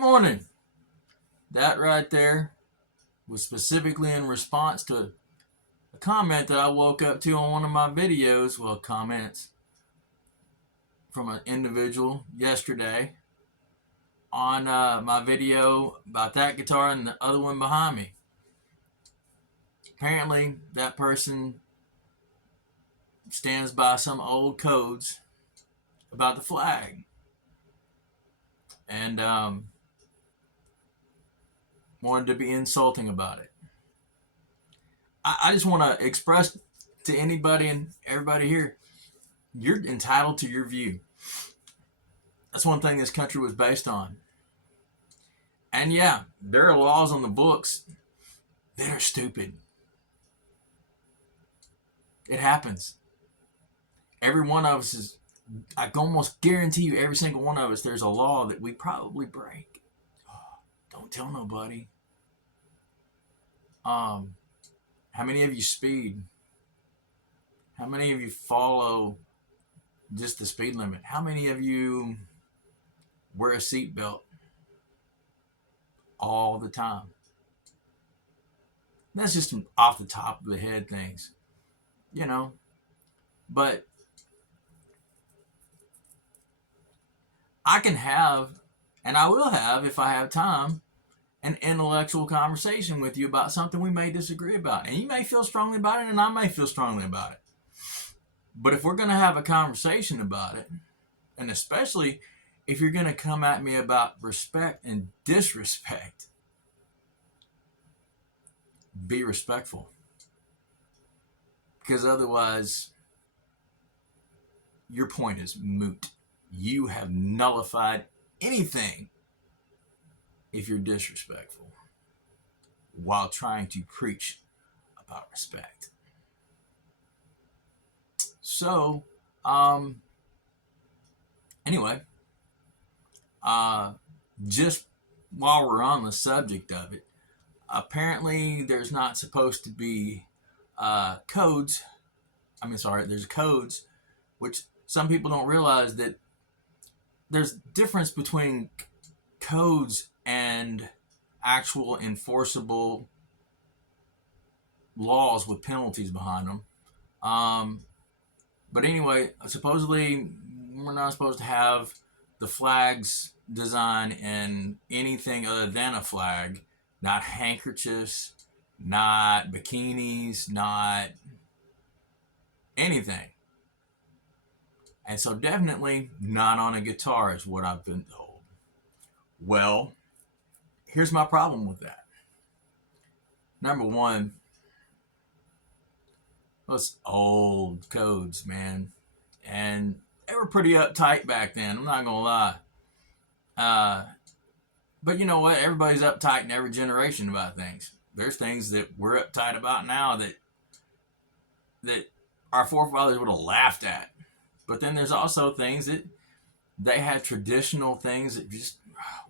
Morning. That right there was specifically in response to a comment that I woke up to on one of my videos. Well, comments from an individual yesterday on my video about that guitar and the other one behind me. Apparently, that person stands by some old codes about the flag and wanted to be insulting about it. I just want to express to anybody and everybody here, you're entitled to your view. That's one thing this country was based on. And yeah, there are laws on the books that are stupid. It happens. Every one of us is, I can almost guarantee you, every single one of us, there's a law that we probably break. Don't tell nobody. How many of you speed? How many of you follow just the speed limit? How many of you wear a seatbelt all the time? That's just off the top of the head things, you know. But I can have, and I will have if I have time, an intellectual conversation with you about something we may disagree about. And you may feel strongly about it, and I may feel strongly about it. But if we're going to have a conversation about it, and especially if you're going to come at me about respect and disrespect, be respectful. Because otherwise, your point is moot. You have nullified anything if you're disrespectful while trying to preach about respect. So, anyway, just while we're on the subject of it, apparently there's not supposed to be codes. There's codes, which some people don't realize that there's difference between codes and actual enforceable laws with penalties behind them. But anyway, supposedly we're not supposed to have the flags design in anything other than a flag, not handkerchiefs, not bikinis, not anything. And so definitely not on a guitar is what I've been told. Well, here's my problem with that. Number one, those old codes, man. And they were pretty uptight back then, I'm not gonna lie. Uh, but you know what? Everybody's uptight in every generation about things. There's things that we're uptight about now that our forefathers would have laughed at. But then there's also things that they had traditional things that just,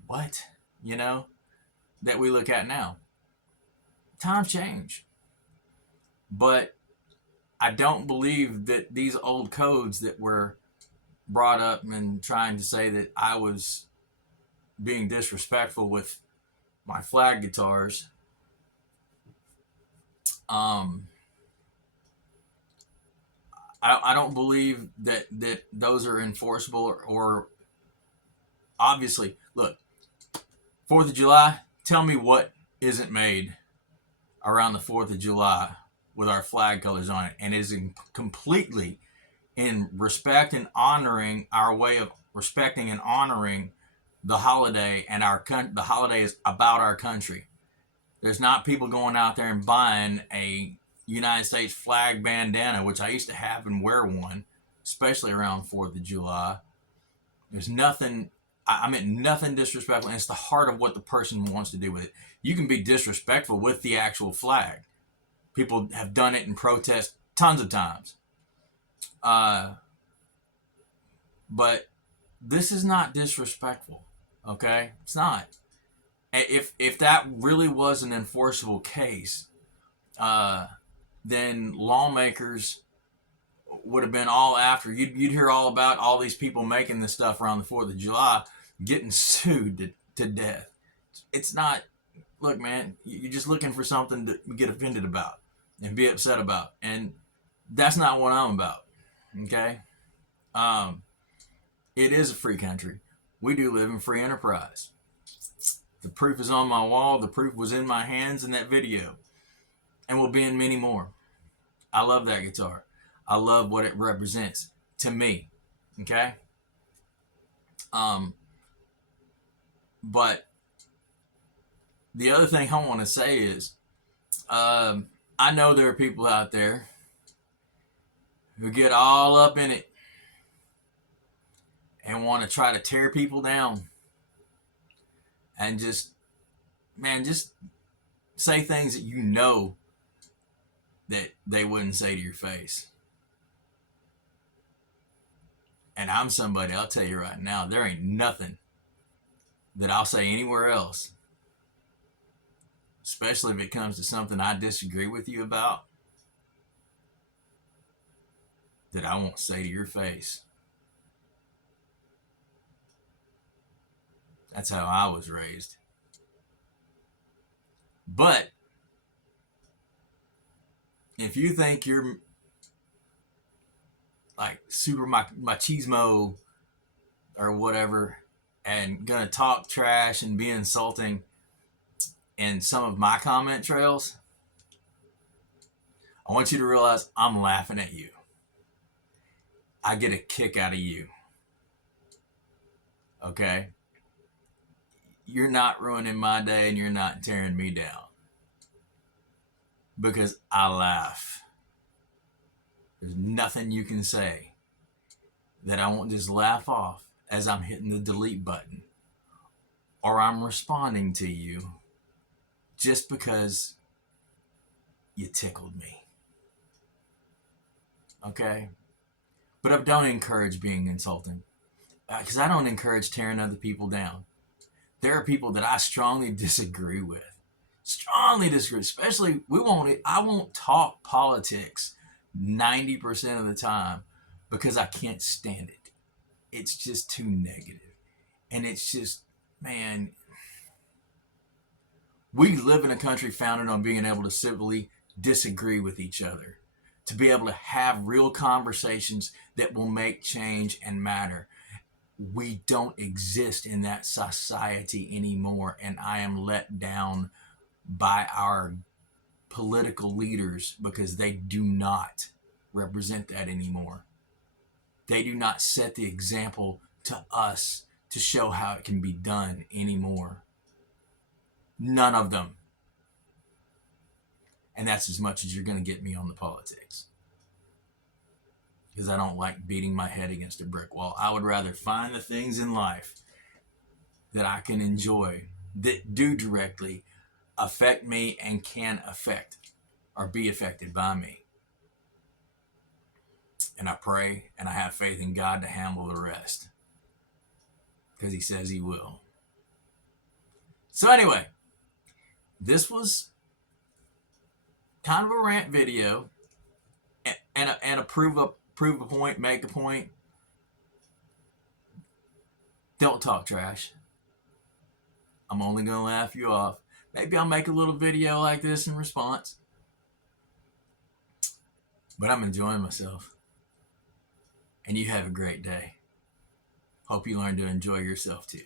what? You know, that we look at now. Times change. But I don't believe that these old codes that were brought up and trying to say that I was being disrespectful with my flag guitars. I don't believe that those are enforceable or obviously. Look, 4th of July. Tell me what isn't made around the 4th of July with our flag colors on it, and is completely in respect and honoring our way of respecting and honoring the holiday, and the holiday is about our country. There's not people going out there and buying a United States flag bandana, which I used to have and wear one, especially around 4th of July. There's nothing, I meant nothing disrespectful, and it's the heart of what the person wants to do with it. You can be disrespectful with the actual flag. People have done it in protest tons of times. But this is not disrespectful, okay? It's not. If that really was an enforceable case, then lawmakers would have been all after. You'd hear all about all these people making this stuff around the 4th of July getting sued to death. It's not. Look, man, you're just looking for something to get offended about and be upset about, and that's not what I'm about. Okay. It is a free country. We do live in free enterprise. The proof is on my wall. The proof was in my hands in that video, and will be in many more. I love that guitar. I love what it represents to me. Okay. But the other thing I want to say is, I know there are people out there who get all up in it and want to try to tear people down and just say things that you know that they wouldn't say to your face. And I'm somebody, I'll tell you right now, there ain't nothing that I'll say anywhere else, especially if it comes to something I disagree with you about, that I won't say to your face. That's how I was raised. But if you think you're like super machismo or whatever and gonna talk trash and be insulting in some of my comment trails, I want you to realize I'm laughing at you. I get a kick out of you. Okay? You're not ruining my day and you're not tearing me down. Because I laugh. There's nothing you can say that I won't just laugh off as I'm hitting the delete button or I'm responding to you just because you tickled me. Okay? But I don't encourage being insulting, because I don't encourage tearing other people down. There are people that I strongly disagree with. Strongly disagree. Especially, I won't talk politics 90% of the time because I can't stand it. It's just too negative. And it's just, man, we live in a country founded on being able to civilly disagree with each other, to be able to have real conversations that will make change and matter. we don't exist in that society anymore, and I am let down by our political leaders because they do not represent that anymore. They do not set the example to us to show how it can be done anymore. None of them. And that's as much as you're going to get me on the politics. Because I don't like beating my head against a brick wall. I would rather find the things in life that I can enjoy that do directly affect me and can affect or be affected by me. And I pray and I have faith in God to handle the rest. Because he says he will. So anyway, this was kind of a rant video and a prove a point, make a point. Don't talk trash. I'm only going to laugh you off. Maybe I'll make a little video like this in response. But I'm enjoying myself. And you have a great day. Hope you learn to enjoy yourself too.